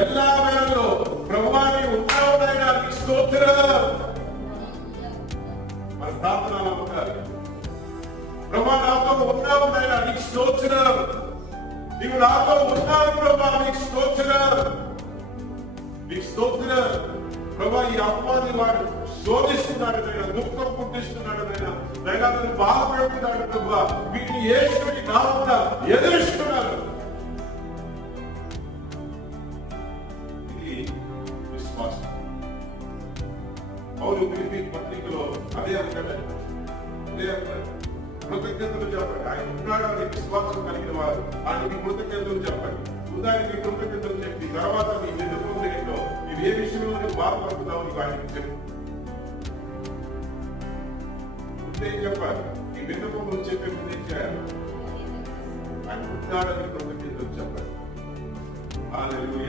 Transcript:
எல்லா వేళల్లో ప్రభువా నీ ఉన్నావు నాయనా, నీకు స్తోత్రం. మన ప్రార్థనలో ఉండాలి. ప్రభువా నాతో ఉన్నావు నాయనా, నీకు స్తోత్రం. నీవు నాతో ఉన్నావు ప్రభువా, నీకు స్తోత్రం. నీకు స్తోత్రం. ప్రభువా ఈ అపవాది వాడు శోధిస్తున్నాడు నాయనా, దుఃఖం పుట్టిస్తున్నాడు నాయనా, నన్ను బాధపెడుతున్నాడు ప్రభువా. వీటిని యేసుని నామమున ఎదురిస్తున్నాడు. ఇది విశ్వాసం. పౌలు ఫిలిప్పీ పత్రికలో అదే అంటాడు. కృతజ్ఞతలు చెప్పండి. ఆయన ఉన్నాడు అనే విశ్వాసం కలిగిన వారు ఆయనకి కృతజ్ఞతలు చెప్పండి. ఉదాహరణకి కృతజ్ఞతలు చెప్పి తర్వాత నీ వెనుక ఏంటో, నీవు ఏ విషయంలో నువ్వు బాధపడుతున్నావు నీవు ఆయనకి చెప్పు. ముందేం చెప్పాలి? నీ వెనుక నువ్వు చెప్పే ముందు ఏం చేయాలి? ఆయన ఉన్నాడని కృతజ్ఞతలు చెప్పండి. హల్లెలూయా.